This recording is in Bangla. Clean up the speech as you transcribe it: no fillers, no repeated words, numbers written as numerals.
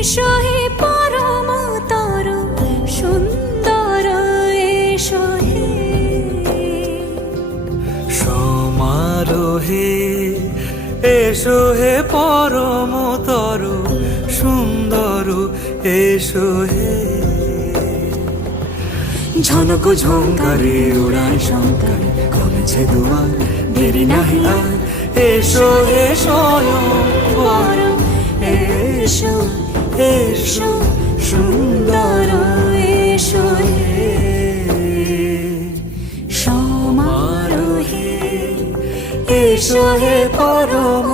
এসো হে পরম তরু সুন্দর, এসো হে সমারোহে এসো হে পরম তরু সুন্দর, এসো হে ঝনক ঝঙ্কারে উড়ায় শঙ্কারে কমেছে দুয়ার, দেরি নাহি আর এসো হে স্বয়ং পরম, এসো এসো সুন্দর, এসো হে সমারোহে এসো হে পরম